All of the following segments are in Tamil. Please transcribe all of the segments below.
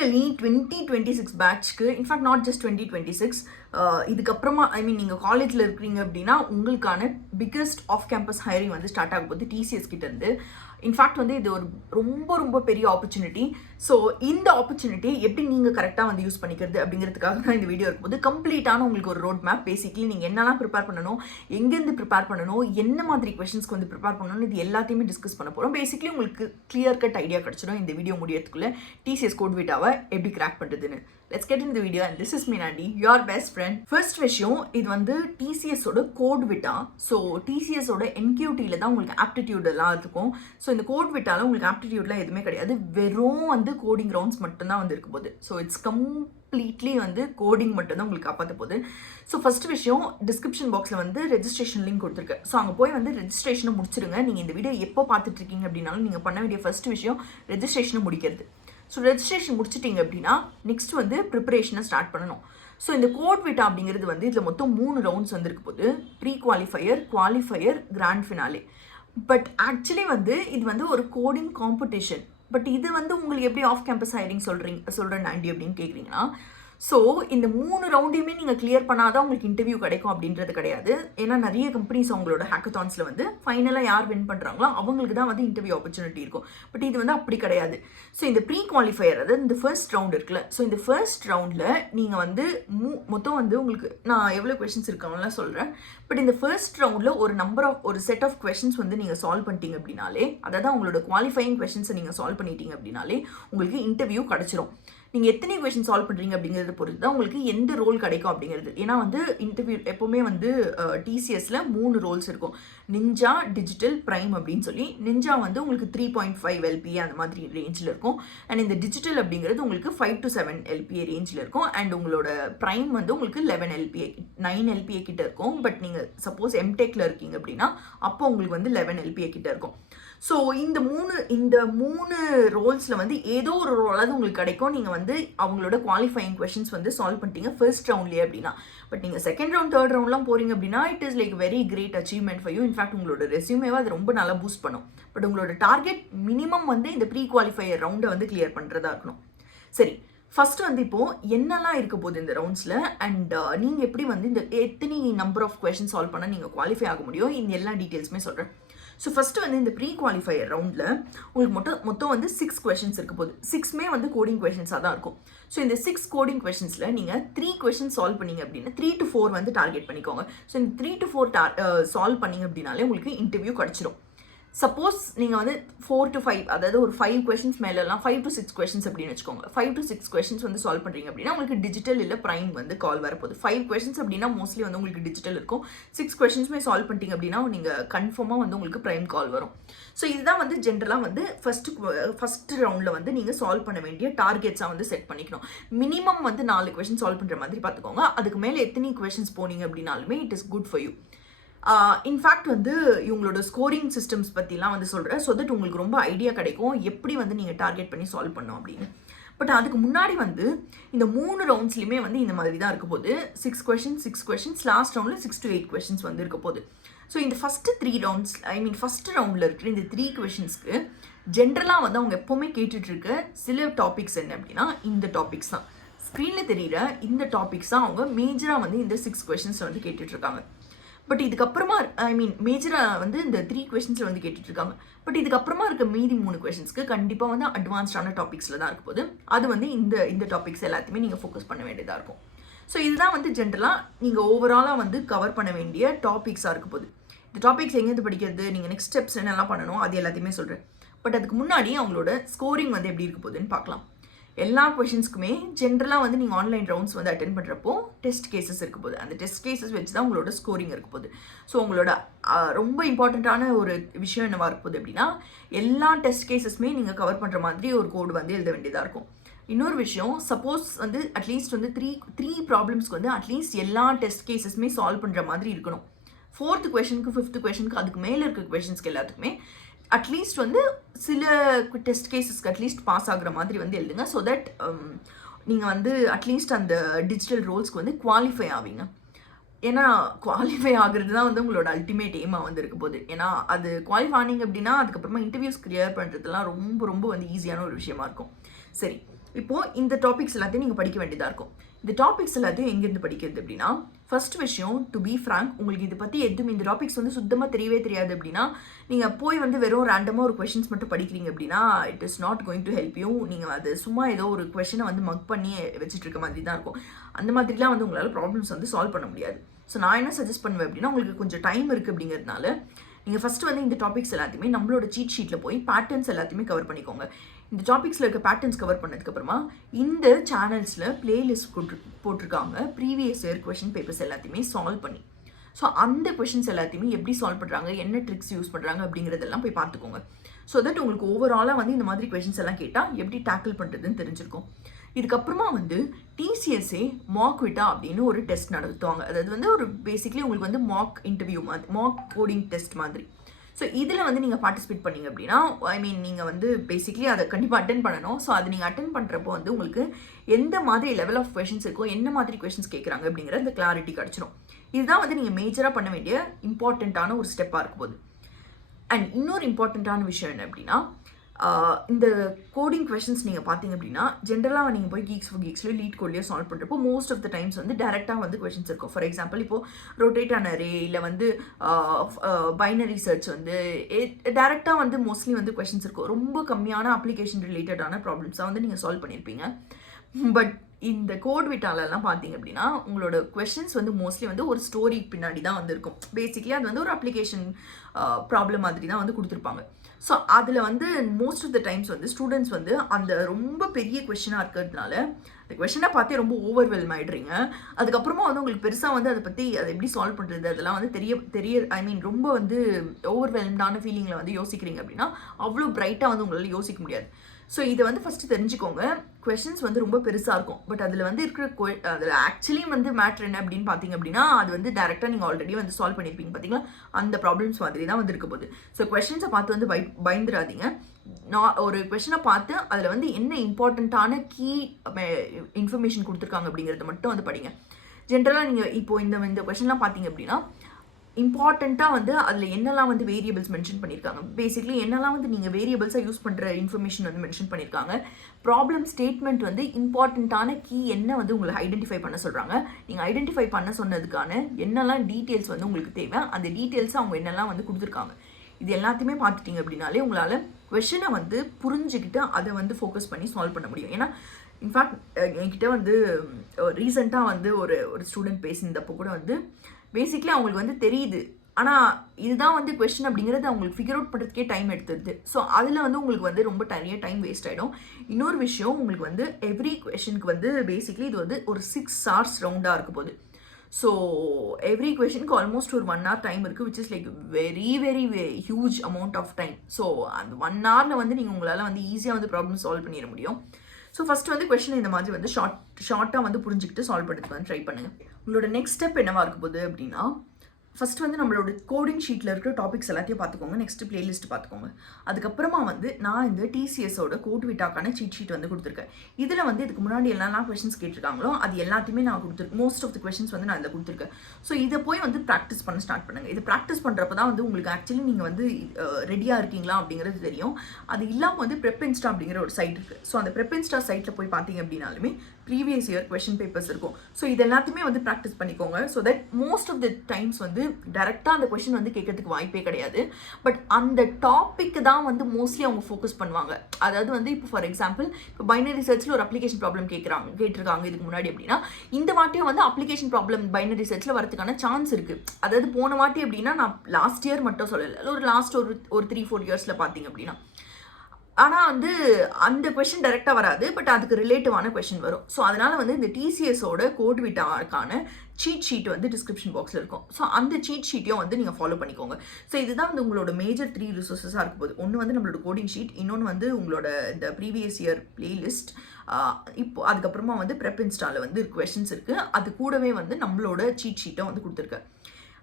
ஃபைனலி 2026 பேட்ச்க்கு இன்ஃபேக்ட் நாட் ஜஸ்ட் 2026 இதுக்கப்புறமா நீங்கள் காலேஜில் இருக்கிறீங்க அப்படின்னா உங்களுக்கான பிக்கஸ்ட் ஆஃப் கேம்பஸ் ஹையரிங் வந்து ஸ்டார்ட் ஆகும் போது டிசிஎஸ் கிட்டேருந்து. இன்ஃபேக்ட் வந்து இது ஒரு ரொம்ப ரொம்ப பெரிய ஆப்பர்ச்சுனிட்டி. ஸோ இந்த ஆப்பர்ச்சுனிட்டி எப்படி நீங்கள் கரெக்டாக வந்து யூஸ் பண்ணிக்கிறது அப்படிங்கிறதுக்காக தான் இந்த வீடியோ இருக்கும்போது கம்ப்ளீட்டான உங்களுக்கு ஒரு ரோட் மேப். பேசிக்கலி நீங்கள் என்னெல்லாம் ப்ரிப்பேர் பண்ணணும், எங்கேருந்து ப்ரிப்பேர் பண்ணணும், என்ன மாதிரி கொஷின்ஸ்க்கு வந்து ப்ரிப்பேர் பண்ணணும், இது எல்லாத்தையுமே டிஸ்கஸ் பண்ண போகிறோம். பேசிக்கலி உங்களுக்கு கிளியர் கட் ஐடியா கிடச்சிடும் இந்த வீடியோ முடியறதுக்குள்ளே டிசிஎஸ் கோட் விட்டாவை எப்படி கிராக் பண்ணுறதுன்னு. Let's get into the video and this is me Nandi, your best friend. First விஷயம், இது வந்து TCS ஓட கோட் விட்டா. ஸோ TCS ஓட NQTல தான் உங்களுக்கு ஆப்டிடியூட் எல்லாம் இருக்கும். ஸோ இந்த கோட் விட்டால உங்களுக்கு ஆப்டிடியூட்லாம் எதுவுமே கிடையாது, வெறும் வந்து கோடிங் ரவுண்ட்ஸ் மட்டும்தான் வந்து இருக்க போகுது. ஸோ இட்ஸ் கம்ப்ளீட்லி வந்து கோடிங் மட்டும்தான் உங்களுக்கு காப்பாற்ற போகுது. ஸோ ஃபர்ஸ்ட் விஷயம், டிஸ்கிரிப்ஷன் பாக்ஸில் வந்து ரெஜிஸ்ட்ரேஷன் லிங்க் கொடுத்துருக்கேன். ஸோ அங்கே போய் வந்து ரெஜிஸ்ட்ரேஷனை முடிச்சிருங்க. நீங்கள் இந்த வீடியோ எப்போ பார்த்துட்டு இருக்கீங்க அப்படின்னாலும் நீங்கள் பண்ண வேண்டிய ஃபர்ஸ்ட் விஷயம் ரெஜிஸ்ட்ரேஷனை முடிக்கிறது. ஸோ ரெஜிஸ்ட்ரேஷன் முடிச்சிட்டிங்க அப்படின்னா நெக்ஸ்ட் வந்து ப்ரிப்பரேஷனை ஸ்டார்ட் பண்ணணும். ஸோ இந்த கோட் விட்டா அப்படிங்கிறது வந்து இதில் மொத்தம் 3 ரவுண்ட்ஸ் வந்துருக்கு போது, pre qualifier, qualifier, grand finale. But actually வந்து இது வந்து ஒரு கோடிங் காம்படிஷன். பட் இது வந்து உங்களுக்கு எப்படி ஆஃப் கேம்பஸ் ஹையரிங் சொல்கிறேன் ஆண்டி அப்படின்னு கேட்குறீங்கன்னா, ஸோ இந்த 3 ரவுண்டையுமே நீங்கள் கிளியர் பண்ணாதான் உங்களுக்கு இன்டர்வியூ கிடைக்கும் அப்படின்றது கிடையாது. ஏன்னா நிறைய கம்பெனிஸ் அவங்களோட ஹேக்கத்தான்ஸில் வந்து ஃபைனலாக யார் வின் பண்ணுறாங்களோ அவங்களுக்கு தான் வந்து இன்டர்வியூ ஆப்பர்ச்சுனிட்டி இருக்கும். பட் இது வந்து அப்படி கிடையாது. ஸோ இந்த ப்ரீ குவாலிஃபையர், அதாவது இந்த ஃபர்ஸ்ட் ரவுண்ட் இருக்குல்ல, ஸோ இந்த ஃபர்ஸ்ட் ரவுண்டில் நீங்கள் வந்து மொத்தம் வந்து உங்களுக்கு நான் எவ்வளோ கொஷின்ஸ் இருக்காங்கலாம் சொல்கிறேன். பட் இந்த ஃபர்ஸ்ட் ரவுண்டில் ஒரு செட் ஆஃப் கொஷின்ஸ் வந்து நீங்கள் சால்வ் பண்ணிட்டீங்க அப்படின்னாலே, அதாவது அவங்களோட குவாலிஃபையிங் கொஷின்ஸை நீங்கள் சால்வ் பண்ணிட்டீங்க அப்படின்னாலே உங்களுக்கு இன்டர்வியூ கிடச்சிரும். நீங்கள் எத்தனை கொஷின் சால்வ் பண்ணுறீங்க அப்படிங்கிறத பொறுத்து தான் உங்களுக்கு எந்த ரோல் கிடைக்கும் அப்படிங்கிறது. ஏன்னா வந்து இன்டர்வியூ எப்போவுமே வந்து டிசிஎஸில் 3 ரோல்ஸ் இருக்கும், நிஞ்சா, டிஜிட்டல், ப்ரைம் அப்படின்னு சொல்லி. நிஞ்சா வந்து உங்களுக்கு 3.5 LPA அந்த மாதிரி ரேஞ்சில் இருக்கும். அண்ட் இந்த டிஜிட்டல் அப்படிங்கிறது உங்களுக்கு 5 to 7 LPA ரேஞ்சில் இருக்கும். அண்ட் உங்களோட ப்ரைம் வந்து உங்களுக்கு 11 LPA 9 LPA கிட்ட இருக்கும். பட் நீங்கள் சப்போஸ் எம்டெக்கில் இருக்கீங்க அப்படின்னா அப்போ உங்களுக்கு வந்து 11 LPA கிட்ட இருக்கும். ஸோ இந்த மூணு ரோல்ஸில் வந்து ஏதோ ஒரு ரோலாவது உங்களுக்கு கிடைக்கும். நீங்கள் வந்து அவங்களோட குவாலிஃபையிங் கொஷின்ஸ் வந்து சால்வ் பண்ணிட்டீங்க ஃபர்ஸ்ட் ரவுண்ட்லேயே அப்படின்னா. பட் நீங்கள் செகண்ட் ரவுண்ட், தேர்ட் ரவுண்ட்லாம் போகிறீங்க அப்படின்னா it is like very great achievement for you. In fact உங்களோட ரெஸ்யூமேவை அது ரொம்ப நல்லா பூஸ்ட் பண்ணும். பட் உங்களோட டார்கெட் மினிமம் வந்து இந்த ப்ரீ குவாலிஃபையர் ரவுண்டை வந்து கிளியர் பண்ணுறதா இருக்கணும். சரி, ஃபர்ஸ்ட் வந்து இப்போது என்னெல்லாம் இருக்க போகுது இந்த ரவுண்ட்ஸில், அண்ட் நீங்கள் எப்படி வந்து இந்த எத்தனை நம்பர் ஆஃப் கொஷின் சால்வ் பண்ணால் நீங்கள் குவாலிஃபை ஆக முடியும், இந்த எல்லா டீட்டெயில்ஸுமே சொல்கிறேன். ஸோ ஃபஸ்ட்டு வந்து இந்த ப்ரீ குவாலிஃபையர் ரவுண்டில் உங்களுக்கு மொத்தம் வந்து 6 கொஷின்ஸ் இருக்க போகுது. 6மே வந்து கோடிங் கொஷின்ஸாக தான் இருக்கும். ஸோ இந்த 6 கோடிங் கொஷின்ஸில் நீங்கள் 3 கொஷின்ஸ் சால்வ் பண்ணிங்க அப்படின்னா 3 to 4 வந்து டார்கெட் பண்ணிக்கோங்க. ஸோ இந்த 3 to 4 சால்வ் பண்ணிங்க அப்படின்னாலே உங்களுக்கு இன்டர்வியூ கிடச்சிரும். சப்போஸ் நீங்கள் வந்து 4 to 5, அதாவது ஒரு 5 கொஷின்ஸ் மேலெல்லாம் 5 to 6 கொஷின்ஸ் அப்படின்னு வச்சுக்கோங்க. 5 to 6 கொஷின்ஸ் வந்து சால்வ் பண்ணுறீங்க அப்படின்னா உங்களுக்கு டிஜிட்டல் இல்லை ப்ரைம் வந்து கால் வரப்போகுது. 5 கொஷின்ஸ் அப்படின்னா மோஸ்ட்லி வந்து உங்களுக்கு டிஜிட்டல் இருக்கும். 6 கொஷின்ஸுமே சால்வ் பண்ணிட்டீங்க அப்படின்னா நீங்கள் கன்ஃபார்மாக வந்து உங்களுக்கு ப்ரைம் கால் வரும். ஸோ இதுதான் வந்து ஜென்ரலாக வந்து ஃபஸ்ட் ரவுண்டில் வந்து நீங்கள் சால்வ் பண்ண வேண்டிய டார்கெட்ஸாக வந்து செட் பண்ணிக்கணும். மினிமம் வந்து 4 கொஷின் சால்வ் பண்ணுற மாதிரி பார்த்துக்கோங்க. அதுக்கு மேலே எத்தனை கொஷின்ஸ் போனீங்க அப்படின்னாலுமே it is good for you. In fact வந்து இவங்களோட ஸ்கோரிங் சிஸ்டம்ஸ் பற்றிலாம் வந்து சொல்கிறேன். ஸோ தட் உங்களுக்கு ரொம்ப ஐடியா கிடைக்கும் எப்படி வந்து நீங்கள் டார்கெட் பண்ணி சால்வ் பண்ணணும் அப்படின்னு. பட் அதுக்கு முன்னாடி வந்து இந்த 3 ரவுண்ட்ஸ்லையுமே வந்து இந்த மாதிரி தான் இருக்க போகுது. 6 கொஷின்ஸ், லாஸ்ட் ரவுண்டில் 6 to 8 கொஷின்ஸ் வந்து இருக்க போகுது. ஸோ இந்த ஃபஸ்ட்டு 3 ரவுண்ட்ஸ், ஃபஸ்ட் ரவுண்டில் இருக்கிற இந்த 3 கொஷின்ஸ்க்கு ஜென்ரலாக வந்து அவங்க எப்போவுமே கேட்டுட்ருக்க சில டாபிக்ஸ் என்ன அப்படின்னா இந்த டாபிக்ஸ் தான். ஸ்க்ரீனில் தெரிகிற இந்த டாபிக்ஸ் தான் அவங்க மேஜராக வந்து இந்த 6 கொஷின்ஸ் வந்து கேட்டுட்ருக்காங்க. பட் இதுக்கப்புறமா மேஜராக வந்து இந்த 3 கொஷின்ஸில் வந்து கேட்டுட்ருக்காங்க. பட் இதுக்கப்புறமா இருக்க மீதி 3 கொஷின்ஸ்க்கு கண்டிப்பாக வந்து அட்வான்ஸ்டான டாபிக்ஸில் தான் இருக்க போது. அது வந்து இந்த டாபிக்ஸ் எல்லாத்தையுமே நீங்கள் ஃபோக்கஸ் பண்ண வேண்டியதாக இருக்கும். ஸோ இதுதான் வந்து ஜென்ரலாக நீங்கள் ஓவராலாக வந்து கவர் பண்ண வேண்டிய டாபிக்ஸாக இருக்க போகுது. இந்த டாபிக்ஸ் எங்கேருந்து படிக்கிறது, நீங்கள் நெக்ஸ்ட் ஸ்டெப்ஸ் என்னெல்லாம் பண்ணணும், அது எல்லாத்தையுமே சொல்கிறேன். பட் அதுக்கு முன்னாடி அவங்களோட ஸ்கோரிங் வந்து எப்படி இருக்க போகுதுன்னு பார்க்கலாம். எல்லா கொஷின்ஸ்க்குமே ஜென்ரலாக வந்து நீங்கள் ஆன்லைன் ரவுண்ட்ஸ் வந்து அட்டென்ட் பண்ணுறப்போ டெஸ்ட் கேசஸ் இருக்க போகுது. அந்த டெஸ்ட் கேசஸ் வச்சு தான் உங்களோட ஸ்கோரிங் இருக்க போகுது. ஸோ உங்களோட ரொம்ப இம்பார்ட்டண்ட்டான ஒரு விஷயம் என்னவா இருக்க போகுது அப்படின்னா, எல்லா டெஸ்ட் கேசஸ்மே நீங்கள் கவர் பண்ணுற மாதிரி ஒரு கோடு வந்து எழுத வேண்டியதாக இருக்கும். இன்னொரு விஷயம், சப்போஸ் வந்து அட்லீஸ்ட் வந்து த்ரீ ப்ராப்ளம்ஸ்க்கு வந்து அட்லீஸ்ட் எல்லா டெஸ்ட் கேசஸ்மே சால்வ் பண்ணுற மாதிரி இருக்கணும். 4th கொஷனுக்கு 5th கொஷனுக்கு அதுக்கு மேலே இருக்க கொஷின்ஸ்க்கு எல்லாத்துக்குமே அட்லீஸ்ட் வந்து சில டெஸ்ட் கேசஸ்க்கு அட்லீஸ்ட் பாஸ் ஆகுற மாதிரி வந்து எழுதுங்க. ஸோ தட் நீங்கள் வந்து அட்லீஸ்ட் அந்த டிஜிட்டல் ரோல்ஸ்க்கு வந்து குவாலிஃபை ஆவீங்க. ஏன்னா குவாலிஃபை ஆகுறது தான் வந்து உங்களோட அல்டிமேட் எய்மாக வந்து இருக்க போகுது. ஏன்னா அது குவாலிஃபை ஆனீங்க அப்படின்னா அதுக்கப்புறமா இன்டர்வியூஸ் கிளியர் பண்ணுறதுலாம் ரொம்ப ரொம்ப வந்து ஈஸியான ஒரு விஷயமா இருக்கும். சரி, இப்போது இந்த டாபிக்ஸ் எல்லாத்தையும் நீங்கள் படிக்க வேண்டியதாக இருக்கும். இந்த டாபிக்ஸ் எல்லாத்தையும் எங்கேருந்து படிக்கிறது அப்படின்னா, ஃபர்ஸ்ட் விஷயம், டு பி ஃப்ராங்க், உங்களுக்கு இதை பற்றி எதுவும் இந்த டாபிக்ஸ் வந்து சுத்தமாக தெரியவே தெரியாது அப்படின்னா, நீங்கள் போய் வந்து வெறும் ரேண்டமாக ஒரு கொஷின்ஸ் மட்டும் படிக்கிறீங்க அப்படின்னா it is not going to help you. நீங்கள் அது சும்மா ஏதோ ஒரு கொஷனை வந்து மக் பண்ணி வச்சுட்டு இருக்க மாதிரி தான் இருக்கும். அந்த மாதிரிலாம் வந்து உங்களால் ப்ராப்ளம்ஸ் வந்து சால்வ் பண்ண முடியாது. ஸோ நான் என்ன சஜஸ்ட் பண்ணுவேன் அப்படின்னா, உங்களுக்கு கொஞ்சம் டைம் இருக்குது அப்படிங்கிறதுனால நீங்கள் ஃபஸ்ட்டு வந்து இந்த டாபிக்ஸ் எல்லாத்தையுமே நம்மளோட சீட் ஷீட்டில் போய் பேட்டர்ன்ஸ் எல்லாத்தையுமே கவர் பண்ணிக்கோங்க. இந்த டாபிக்ஸில் இருக்க பேட்டர்ன்ஸ் கவர் பண்ணதுக்கப்புறமா இந்த சேனல்ஸில் பிளேலிஸ்ட் போட்டிருக்காங்க ப்ரீவியஸ் இயர் கொஷின் பேப்பர்ஸ் எல்லாத்தையுமே சால்வ் பண்ணி. ஸோ அந்த கொஷின்ஸ் எல்லாத்தையுமே எப்படி சால்வ் பண்ணுறாங்க, என்ன ட்ரிக்ஸ் யூஸ் பண்ணுறாங்க அப்படிங்கிறதெல்லாம் போய் பார்த்துக்கோங்க. ஸோ தட் உங்களுக்கு ஓவராலாக வந்து இந்த மாதிரி கொஷின்ஸ் எல்லாம் கேட்டால் எப்படி டேக்கிள் பண்ணுறதுன்னு தெரிஞ்சிருக்கும். இதுக்கப்புறமா வந்து டிசிஎஸ்ஏ மாக் விட்டா அப்படின்னு ஒரு டெஸ்ட் நடத்துவாங்க. அதாவது வந்து ஒரு பேசிக்லி உங்களுக்கு வந்து மாக் இன்டர்வியூ மாதிரி, மாக் கோடிங் டெஸ்ட் மாதிரி. ஸோ இதில் வந்து நீங்கள் பார்ட்டிசிபேட் பண்ணிங்க அப்படின்னா, ஐ மீன் நீங்கள் வந்து பேசிக்லி அதை கண்டிப்பாக அட்டென்ட் பண்ணணும். ஸோ அதை நீங்கள் அட்டென்ட் பண்ணுறப்போ வந்து உங்களுக்கு எந்த மாதிரி லெவல் ஆஃப் கொஷின்ஸ் இருக்கோ, என்ன மாதிரி கொஷின்ஸ் கேட்குறாங்க அப்படிங்கிற அந்த கிளாரிட்டி கிடச்சிடும். இதுதான் வந்து நீங்கள் மேஜராக பண்ண வேண்டிய இம்பார்ட்டண்ட்டான ஒரு ஸ்டெப்பாக இருக்கும் போது. அண்ட் இன்னொரு இம்பார்ட்டண்ட்டான விஷயம் என்ன அப்படின்னா, இந்த கோடிங் கொஷின்ஸ் நீங்கள் பார்த்தீங்க அப்படின்னா, ஜென்ரலாக நீங்கள் போய் கீக்ஸ் ஃபார் கீக்ஸ்லையோ லீட் கோட்லையோ சால்வ் பண்ணுறப்போ மோஸ்ட் ஆஃப் த டைம்ஸ் வந்து டேரெக்டாக வந்து கொஷின்ஸ் இருக்கும். ஃபார் எக்ஸாம்பிள் இப்போது ரொட்டேட் ஆன அரே இல்லை வந்து பைனரி சர்ச் வந்து டேரெக்டாக வந்து மோஸ்ட்லி வந்து கொஷின்ஸ் இருக்கும். ரொம்ப கம்மியான அப்ளிகேஷன் ரிலேட்டடான ப்ராப்ளம்ஸாக வந்து நீங்கள் சால்வ் பண்ணியிருப்பீங்க. பட் இந்த கோட் விட்டாலெல்லாம் பார்த்தீங்க அப்படின்னா உங்களோட கொஷின்ஸ் வந்து மோஸ்ட்லி வந்து ஒரு ஸ்டோரி பின்னாடி தான் வந்து இருக்கும். பேசிக்லி அது வந்து ஒரு அப்ளிகேஷன் ப்ராப்ளம் மாதிரி தான் வந்து கொடுத்துருப்பாங்க. ஸோ அதில் வந்து மோஸ்ட் ஆஃப் த டைம்ஸ் வந்து ஸ்டூடெண்ட்ஸ் வந்து அந்த ரொம்ப பெரிய கொஷினாக இருக்கிறதுனால அந்த கொஷனை பார்த்தே ரொம்ப ஓவர்வெல்ம் ஆகிடுறீங்க. அதுக்கப்புறமா வந்து உங்களுக்கு பெருசாக வந்து அதை பற்றி அதை எப்படி சால்வ் பண்ணுறது அதெல்லாம் வந்து தெரிய ஐ மீன் ரொம்ப வந்து ஓவர்வெல்ம்டான ஃபீலிங்கில் வந்து யோசிக்கிறீங்க அப்படின்னா அவ்வளோ பிரைட்டாக வந்து உங்களால் யோசிக்க முடியாது. ஸோ இதை வந்து ஃபஸ்ட்டு தெரிஞ்சுக்கோங்க. கொஷின்ஸ் வந்து ரொம்ப பெருசாக இருக்கும். பட் அதில் வந்து இருக்கிற அதில் ஆக்சுவலி வந்து மேட்ரு என்ன அப்படின்னு பார்த்தீங்க அப்படின்னா, அது வந்து டேரெக்டாக நீங்கள் ஆல்ரெடி வந்து சால்வ் பண்ணியிருப்பீங்க பார்த்தீங்களா, அந்த ப்ராப்ளம்ஸ் மாதிரி தான் வந்து இருக்க போகுது. ஸோ கொஷின்ஸை பார்த்து வந்து பயந்துடாதீங்க. நான் ஒரு கொஷனை பார்த்து அதில் வந்து என்ன இம்பார்ட்டண்ட்டான கீ இன்ஃபர்மேஷன் கொடுத்துருக்காங்க அப்படிங்கிறத மட்டும் வந்து படிங்க. ஜென்ரலாக நீங்கள் இப்போது இந்த கொஷன்லாம் பார்த்தீங்க அப்படின்னா இம்பார்ட்டண்ட்டாக வந்து அதில் என்னெல்லாம் வந்து வேரியபிள்ஸ் மென்ஷன் பண்ணியிருக்காங்க, பேசிக்லி என்னெல்லாம் வந்து நீங்கள் வேரியபிள்ஸாக யூஸ் பண்ணுற இன்ஃபர்மேஷன் வந்து மென்ஷன் பண்ணியிருக்காங்க. ப்ராப்ளம் ஸ்டேட்மெண்ட் வந்து இம்பார்ட்டண்ட்டான கீ என்ன வந்து உங்களை ஐடென்டிஃபை பண்ண சொல்கிறாங்க. நீங்கள் ஐடென்டிஃபை பண்ண சொன்னதுக்கான என்னெல்லாம் டீட்டெயில்ஸ் வந்து உங்களுக்கு தேவை, அந்த டீட்டெயில்ஸை அவங்க என்னெல்லாம் வந்து கொடுத்துருக்காங்க. இது எல்லாத்தையுமே பார்த்துட்டிங்க அப்படின்னாலே உங்களால் கொஷனை வந்து புரிஞ்சுக்கிட்டு அதை வந்து ஃபோக்கஸ் பண்ணி சால்வ் பண்ண முடியும். ஏன்னா இன்ஃபேக்ட் என்கிட்ட வந்து ரீசெண்டாக வந்து ஒரு ஸ்டூடெண்ட் பேசினதப்போ கூட வந்து பேசிக்லி அவங்களுக்கு வந்து தெரியுது, ஆனால் இதுதான் வந்து கொஸ்டின் அப்படிங்கிறது அவங்களுக்கு ஃபிகர் அவுட் பண்ணுறதுக்கே டைம் எடுத்துருது. ஸோ அதில் வந்து உங்களுக்கு வந்து ரொம்ப நிறைய டைம் வேஸ்ட் ஆகிடும். இன்னொரு விஷயம், உங்களுக்கு வந்து எவ்ரி கொஷனுக்கு வந்து பேசிக்லி இது வந்து ஒரு 6 hours ரவுண்டாக இருக்க போகுது. ஸோ எவ்ரி கொஷனுக்கு ஆல்மோஸ்ட் ஒரு 1 hour டைம் இருக்குது, which is like very very huge amount of time. So அந்த 1 hourல வந்து நீங்கள் உங்களால் வந்து ஈஸியாக வந்து ப்ராப்ளம் சால்வ் பண்ணிட முடியும். ஸோ ஃபஸ்ட்டு வந்து கொஷின் இந்த மாதிரி வந்து ஷார்ட்டாக வந்து புரிஞ்சுக்கிட்டு சால்வ் பண்ணுறதுக்கு வந்து ட்ரை பண்ணுங்கள். உங்களோட நெக்ஸ்ட் ஸ்டெப் என்னவா இருக்க போகுது அப்படின்னா, ஃபஸ்ட்டு வந்து நம்மளோட கோடிங் ஷீட்டில் இருக்கிற டாபிக்ஸ் எல்லாத்தையும் பார்த்துக்கோங்க. நெக்ஸ்ட் பிளேலிஸ்ட் பார்த்துக்கோங்க. அதுக்கப்புறமா வந்து நான் இந்த டிசிஎஸோட கோட் விட்டாக்கான சீட் ஷீட் வந்து கொடுத்துருக்கேன். இதில் வந்து இதுக்கு முன்னாடி என்னெல்லாம் கொஷின்ஸ் கேட்டிருக்காங்களோ அது எல்லாத்தையுமே நான் கொடுத்துருக்கேன். மோஸ்ட் ஆஃப் த கொஷின்ஸ் வந்து நான் இதில் கொடுத்துருக்கேன். ஸோ இதை போய் வந்து ப்ராக்டிஸ் பண்ண ஸ்டார்ட் பண்ணுங்கள். இதை ப்ராக்டிஸ் பண்ணுறப்ப தான் வந்து உங்களுக்கு ஆக்சுவலி நீங்கள் வந்து ரெடியாக இருக்கீங்களா அப்படிங்கிறது தெரியும். அது இல்லாமல் வந்து ப்ரெப் இன்ஸ்டா அப்படிங்கிற ஒரு சைட் இருக்குது. ஸோ அந்த ப்ரெப் இன்ஸ்டா சைட்டில் போய் பார்த்தீங்க அப்படின்னாலுமே ப்ரீவியஸ் இயர் கொஷின் பேப்பர்ஸ் இருக்கும். ஸோ இது எல்லாத்தையுமே வந்து ப்ராக்டிஸ் பண்ணிக்கோங்க. So that most of the times வந்து டேரெக்டாக அந்த கொஷின் வந்து கேட்கறதுக்கு வாய்ப்பே கிடையாது. பட் அந்த டாப்பிக்கு தான் வந்து மோஸ்ட்லி அவங்க ஃபோக்கஸ் பண்ணுவாங்க. அதாவது வந்து இப்போ ஃபார் எக்ஸாம்பிள் இப்போ பைனரி சர்ச்சில் ஒரு அப்ளிகேஷன் ப்ராப்ளம் கேட்டிருக்காங்க இதுக்கு முன்னாடி அப்படின்னா, இந்த வாட்டியும் வந்து அப்ளிகேஷன் ப்ராப்ளம் பைனரி சர்ச்சில் வரதுக்கான சான்ஸ் இருக்குது. அதாவது போன வாட்டி அப்படின்னா நான் லாஸ்ட் இயர் மட்டும் சொல்லலை, ஒரு லாஸ்ட் ஒரு 3-4 இயர்ஸில் பார்த்தீங்க அப்படின்னா. ஆனால் வந்து அந்த கொஷின் டைரெக்டாக வராது, பட் அதுக்கு ரிலேட்டிவான கொஷின் வரும். ஸோ அதனால் வந்து இந்த டிசிஎஸோட கோட் விட்டாக்கான சீட் ஷீட் வந்து டிஸ்கிரிப்ஷன் பாக்ஸில் இருக்கும். ஸோ அந்த சீட் ஷீட்டையும் வந்து நீங்கள் ஃபாலோ பண்ணிக்கோங்க. ஸோ இதுதான் வந்து உங்களோட மேஜர் 3 ரிசோர்ஸஸாக இருக்கும் போது, ஒன்று வந்து நம்மளோட கோடிங் ஷீட், இன்னொன்று வந்து உங்களோட இந்த ப்ரீவியஸ் இயர் பிளேலிஸ்ட், இப்போ அதுக்கப்புறமா வந்து ப்ரெப் இன்ஸ்டாவில் வந்து கொஷின்ஸ் இருக்குது. அது கூடவே வந்து நம்மளோட சீட் ஷீட்டை வந்து கொடுத்துருக்கேன்.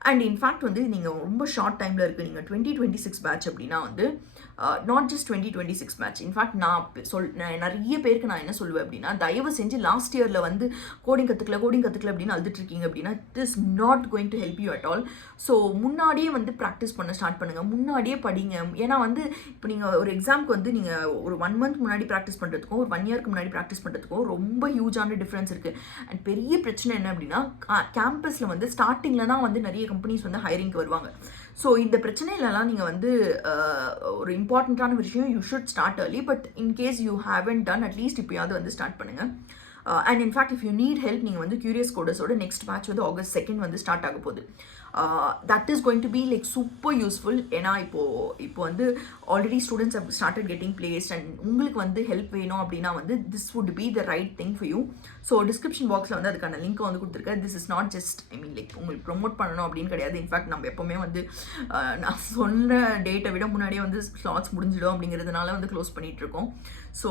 அண்ட் இன்ஃபேக்ட் வந்து நீங்கள் ரொம்ப ஷார்ட் டைமில் இருக்குது, நீங்கள் 2026 பேட்ச் அப்படின்னா வந்து நாட் ஜஸ்ட் 2026 பேட்ச். இன்ஃபேக்ட் நான் நிறைய பேருக்கு நான் என்ன சொல்லுவேன் அப்படின்னா, தயவு செஞ்சு லாஸ்ட் இயரில் வந்து கோடிங் கற்றுக்கல அப்படின்னு அழுதுட்டு இருக்கீங்க அப்படின்னா, it is not going to help you at all. So முன்னாடியே வந்து ப்ராக்டிஸ் பண்ண ஸ்டார்ட் பண்ணுங்கள், முன்னாடியே படிங்க. ஏன்னா வந்து இப்போ நீங்கள் ஒரு எக்ஸாமுக்கு வந்து நீங்கள் ஒரு 1 month முன்னாடி ப்ராக்டிஸ் பண்ணுறதுக்கும் ஒரு 1 yearக்கு முன்னாடி ப்ராக்டிஸ் பண்ணுறதுக்கும் ரொம்ப ஹியூஜான டிஃப்ரென்ஸ் இருக்குது. அண்ட் பெரிய பிரச்சனை என்ன அப்படின்னா, கேம்பஸில் வந்து ஸ்டார்டிங்கில் தான் வந்து நிறைய கம்பெனிஸ் வந்து ஹைரிங்க்கு வருவாங்க. ஸோ இந்த பிரச்சனையிலலாம் நீங்கள் வந்து ஒரு இம்பார்ட்டண்ட்டான விஷயம், you should start early, but in case you haven't done at least இப்போயாவது வந்து ஸ்டார்ட் பண்ணுங்கள். And in fact if you need help, நீங்கள் வந்து கியூரியஸ் கோடர்ஸோட நெக்ஸ்ட் பேட்ச் வந்து August 2 வந்து ஸ்டார்ட் ஆக போகுது. That is going to be like super useful. ஏன்னா இப்போ வந்து already students have started getting placed and உங்களுக்கு வந்து ஹெல்ப் வேணும் அப்படின்னா வந்து this would be the right thing for you. So description பாக்ஸில் வந்து அதுக்கான லிங்க் வந்து கொடுத்துருக்கேன். This is not just like உங்களுக்கு ப்ரொமோட் பண்ணணும் அப்படின்னு கிடையாது. இன்ஃபேக்ட் நம்ம எப்போவுமே வந்து நான் சொன்ன டேட்டை விட முன்னாடியே வந்து ஸ்லாட்ஸ் முடிஞ்சிடும் அப்படிங்கிறதுனால வந்து க்ளோஸ் பண்ணிகிட்ருக்கோம். So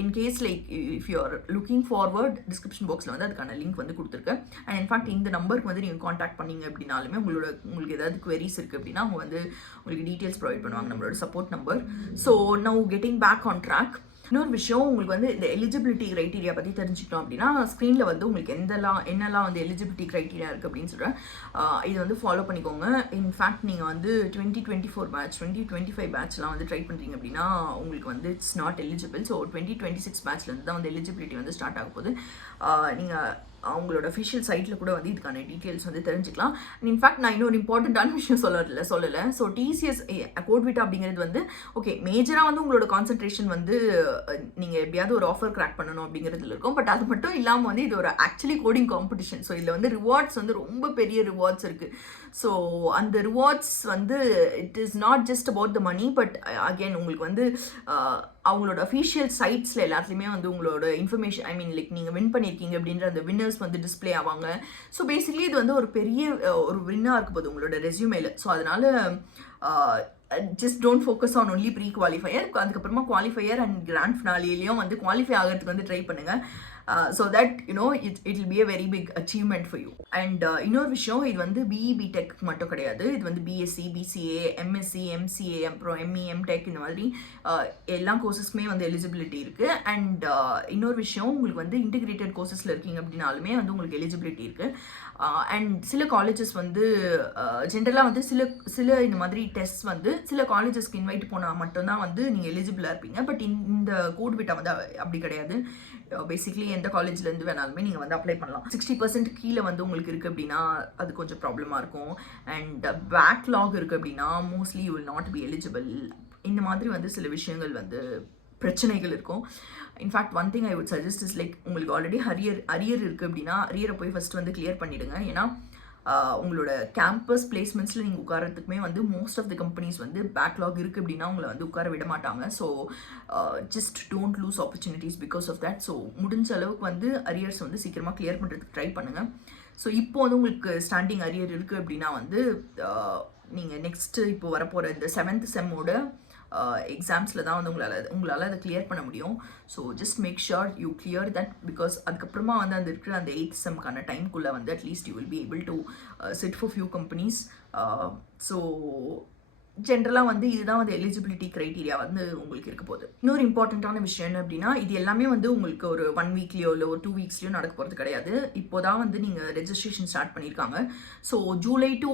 in case like if you are looking forward, description பாக்ஸில் வந்து அதுக்கான லிங்க் வந்து கொடுத்துருக்கேன். அண்ட் இன்ஃபேக்ட் இந்த நம்பருக்கு வந்து நீங்கள் காண்டாக்ட் பண்ணிங்க அப்படின்னாலுமே உங்களுக்கு ஏதாவது குவெரிஸ் இருக்குது அப்படின்னா அவங்க வந்து உங்களுக்கு டீட்டெயில்ஸ் ப்ரொவைட் பண்ணுவாங்க, நம்மளோட support number. So now getting back on track. இன்னொரு விஷயம், உங்களுக்கு வந்து இந்த எலிஜிபிலிட்டி க்ரைட்டீரியா பற்றி தெரிஞ்சுக்கணும் அப்படின்னா, ஸ்க்ரீனில் வந்து உங்களுக்கு என்னெல்லாம் வந்து எலிஜிபிலிட்டி க்ரைட்டீரியா இருக்குது அப்படின்னு சொல்கிறேன். இது வந்து ஃபாலோ பண்ணிக்கோங்க. இன்ஃபேக்ட் நீங்கள் வந்து 2024 பேட்ச் 2025 பேட்ச்லாம் வந்து ட்ரை பண்ணுறீங்க அப்படின்னா உங்களுக்கு வந்து இட்ஸ் நாட் எலிஜிபிள். ஸோ 2026 பேட்ச்லேருந்து தான் வந்து எலிஜிபிலிட்டி வந்து ஸ்டார்ட் ஆக போகுது. நீங்கள் அவங்களோட அஃபிஷியல் சைட்டில் கூட வந்து இதுக்கான டீட்டெயில்ஸ் வந்து தெரிஞ்சுக்கலாம். அண்ட் இன்ஃபேக்ட் நான் இன்னொரு இம்பார்ட்டண்ட்டான விஷயம் சொல்லலை. ஸோ டிசிஎஸ் கோட்விட்டா அப்படிங்கிறது வந்து ஓகே, மேஜராக வந்து உங்களோட கான்சன்ட்ரேஷன் வந்து நீங்கள் எப்படியாவது ஒரு ஆஃபர் கிராக் பண்ணணும் அப்படிங்கிறதுல இருக்கும். பட் அது மட்டும் இல்லாமல் வந்து இது ஒரு ஆக்சுவலி கோடிங் காம்படிஷன். ஸோ இதில் வந்து ரிவார்ட்ஸ் வந்து ரொம்ப பெரிய ரிவார்ட்ஸ் இருக்குது. ஸோ அந்த ரிவார்ட்ஸ் வந்து it is not just about the money, but again உங்களுக்கு வந்து அவங்களோட அஃபிஷியல் சைட்ஸில் எல்லாத்துலேயுமே வந்து உங்களோட இன்ஃபர்மேஷன் லைக் நீங்கள் வின் பண்ணியிருக்கீங்க அப்படின்ற அந்த வின்னர்ஸ் வந்து டிஸ்பிளே ஆவாங்க. ஸோ பேசிக்லி இது வந்து ஒரு பெரிய ஒரு வின்னாக இருக்க போகுது உங்களோட ரெஸ்யூமேல. ஸோ அதனால just don't focus on only pre qualifier. அதுக்கப்புறமா குவாலிஃபையர் அண்ட் கிராண்ட் ஃபினாலிலையும் வந்து குவாலிஃபை ஆகிறதுக்கு வந்து ட்ரை பண்ணுங்கள். So that it will be a very big achievement for you. And இன்னொரு விஷயம், இது வந்து BE BTech மட்டும் கிடையாது. இது வந்து BSc BCA MSc MCA அப்புறம் ME MTech இந்த மாதிரி எல்லா கோர்சஸ்க்குமே வந்து எலிஜிபிலிட்டி இருக்குது. அண்ட் இன்னொரு விஷயம், உங்களுக்கு வந்து இன்டிகிரேட்டட் கோர்சஸில் இருக்கீங்க அப்படின்னாலுமே வந்து உங்களுக்கு எலிஜிபிலிட்டி இருக்குது. அண்ட் சில காலேஜஸ் வந்து ஜென்ரலாக வந்து சில இந்த மாதிரி டெஸ்ட் வந்து சில காலேஜஸ்க்கு இன்வைட் போனால் மட்டும்தான் வந்து நீங்கள் எலிஜிபிளாக இருப்பீங்க. பட் இந்த கோட்விட்டா வந்து அப்படி கிடையாது. பேசிக்லி எந்த காலேஜ்லேருந்து வேணாலுமே நீங்கள் வந்து அப்ளை பண்ணலாம். 60% கீழே வந்து உங்களுக்கு இருக்குது அப்படின்னா அது கொஞ்சம் ப்ராப்ளமாக இருக்கும். அண்ட் பேக்லாக் இருக்குது அப்படின்னா mostly you will not be eligible. இந்த மாதிரி வந்து சில விஷயங்கள் வந்து பிரச்சனைகள் இருக்கும். In fact one thing I would suggest is like உங்களுக்கு ஆல்ரெடி அரியர் இருக்குது அப்படின்னா அரியரை போய் ஃபஸ்ட்டு வந்து கிளியர் பண்ணிவிடுங்க. ஏன்னா உங்களோட கேம்பஸ் பிளேஸ்மெண்ட்ஸில் நீங்கள் உட்காரத்துக்குமே வந்து மோஸ்ட் ஆஃப் தி கம்பெனிஸ் வந்து பேக்லாக் இருக்குது அப்படின்னா உங்களை வந்து உட்கார விட மாட்டாங்க. So just don't lose opportunities because of that. So முடிஞ்ச அளவுக்கு வந்து அரியர்ஸ் வந்து சீக்கிரமாக கிளியர் பண்ணுறதுக்கு ட்ரை பண்ணுங்கள். ஸோ இப்போ வந்து உங்களுக்கு ஸ்டாண்டிங் அரியர் இருக்குது அப்படின்னா வந்து நீங்கள் நெக்ஸ்ட்டு இப்போ வரப்போகிற இந்த 7th செம்மோட எக்ஸாம்ஸில் தான் வந்து உங்களால் அதை கிளியர் பண்ண முடியும். So just make sure you clear that, because அதுக்கப்புறமா வந்து அந்த இருக்கிற அந்த 8th செம்க்கான டைம்குள்ளே வந்து at least you will be able to sit for few companies. So ஜென்ரலாக வந்து இதுதான் வந்து எலிஜிபிலிட்டி க்ரைட்டீரியா வந்து உங்களுக்கு இருக்க போகுது. இன்னொரு இம்பார்ட்டண்ட்டான விஷயம் என்ன அப்படின்னா, இது எல்லாமே வந்து உங்களுக்கு ஒரு 1 வீக்லேயோ இல்லை ஒரு 2 வீக்ஸ்லையோ நடக்க போகிறது கிடையாது. இப்போ தான் வந்து நீங்கள் ரெஜிஸ்ட்ரேஷன் ஸ்டார்ட் பண்ணியிருக்காங்க. ஸோ ஜூலை டு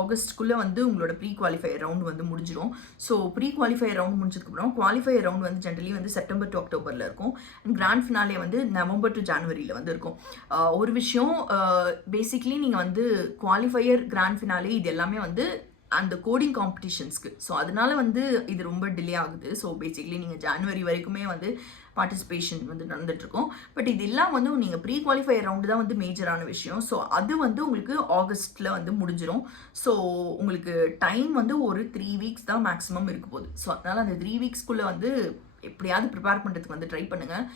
ஆகஸ்ட்குள்ளே வந்து உங்களோட ப்ரீ குவாலிஃபையர் ரவுண்ட் வந்து முடிஞ்சிடும். ஸோ ப்ரீ குவாலிஃபையர் ரவுண்ட் முடிஞ்சதுக்கப்புறம் குவாலிஃபையர் ரவுண்ட் வந்து ஜென்ரலி வந்து செப்டம்பர் டு அக்டோபரில் இருக்கும். கிராண்ட் ஃபினாலே வந்து நவம்பர் டு ஜனவரியில் வந்து இருக்கும். ஒரு விஷயம், பேசிக்லி நீங்கள் வந்து குவாலிஃபையர் கிராண்ட் ஃபினாலே இது எல்லாமே வந்து அந்த கோடிங் காம்படிஷன்ஸ்க்கு. ஸோ அதனால வந்து இது ரொம்ப டிலே ஆகுது. ஸோ பேசிக்லி நீங்கள் ஜனவரி வரைக்குமே வந்து பார்ட்டிசிபேஷன் வந்து நடந்துகிட்ருக்கோம். பட் இது எல்லாம் வந்து நீங்கள் ப்ரீ குவாலிஃபையர் ரவுண்டு தான் வந்து மேஜரான விஷயம். ஸோ அது வந்து உங்களுக்கு ஆகஸ்ட்டில் வந்து முடிஞ்சிடும். ஸோ உங்களுக்கு டைம் வந்து ஒரு 3 வீக்ஸ் தான் மேக்ஸிமம் இருக்க போகுது. ஸோ அதனால் அந்த 3 வீக்ஸ்க்குள்ளே வந்து எப்படியாவது ப்ரிப்பேர் பண்ணுறதுக்கு வந்து ட்ரை பண்ணுங்கள்.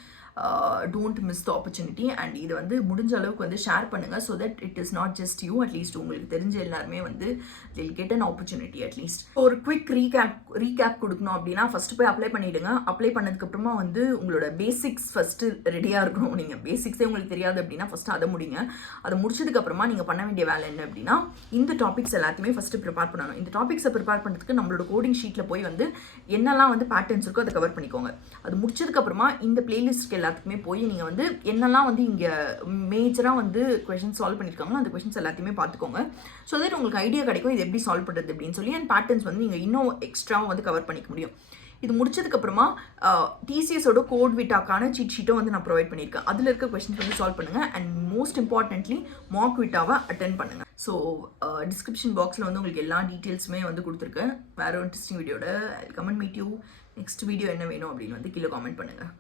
Don't miss the opportunity. And இது வந்து முடிஞ்ச அளவுக்கு வந்து ஷேர் பண்ணுங்கள், so that it is not just you, at least உங்களுக்கு தெரிஞ்ச எல்லாருமே வந்து தில் கெட் அன் ஆப்பர்ச்சுனிட்டி அட்லீஸ்ட். ஒரு குவிக் ரீகேப் கொடுக்கணும் அப்படின்னா ஃபஸ்ட்டு போய் அப்ளை பண்ணிவிடுங்க. அப்ளை பண்ணதுக்கப்புறமா வந்து உங்களோட பேசிக்ஸ் ஃபஸ்ட்டு ரெடியாக இருக்கணும். நீங்கள் பேசிக்ஸே உங்களுக்கு தெரியாது அப்படின்னா ஃபஸ்ட்டு அதை முடிங்க. அதை முடிச்சதுக்கப்புறமா நீங்கள் பண்ண வேண்டிய வேலை என்ன அப்படின்னா இந்த டாபிக்ஸ் எல்லாத்தையுமே ஃபஸ்ட்டு ப்ரிப்பேர் பண்ணணும். இந்த டாபிக்ஸை ப்ரிப்பேர் பண்ணுறதுக்கு நம்மளோட கோடிங் ஷீட்டில் போய் வந்து என்னெல்லாம் வந்து பேட்டர்ன்ஸ் இருக்கோ அதை கவர் பண்ணிக்கோங்க. அது முடிச்சதுக்கப்புறமா இந்த பிளேலிஸ்ட்க்கு எல்லாத்துக்குமே போய் நீங்கள் வந்து என்னெல்லாம் வந்து இங்கே மேஜராக வந்து கொஷின்ஸ் சால்வ் பண்ணியிருக்காங்களோ அந்த கொஷின்ஸ் எல்லாத்தையுமே பார்த்துக்கோங்க. ஸோ தட் உங்களுக்கு ஐடியா கிடைக்கும் இது எப்படி சால்வ் பண்ணுறது அப்படின்னு சொல்லி. அண்ட் பேட்டர்ன்ஸ் வந்து நீங்கள் இன்னும் எக்ஸ்ட்ராவும் வந்து கவர் பண்ணிக்க முடியும். இது முடிச்சதுக்கப்புறமா டிசிஎஸோட கோட் விட்டாக்கான சீட் ஷீட்டும் வந்து நான் ப்ரொவைட் பண்ணியிருக்கேன். அதில் இருக்க கொஸ்டின்ஸ் வந்து சால்வ் பண்ணுங்கள். அண்ட் மோஸ்ட் இம்பார்ட்டன்ட்லி மார்க் விட்டாவை அட்டென்ட் பண்ணுங்கள். ஸோ டிஸ்கிரிப்ஷன் பாக்ஸில் வந்து உங்களுக்கு எல்லா டீட்டெயில்ஸுமே வந்து கொடுத்துருக்கேன். வேறு ஒரு இன்ட்ரெஸ்டிங் வீடியோட comment meet you. Next video என்ன வேணும் அப்படின்னு வந்து கீழே காமெண்ட் பண்ணுங்கள்.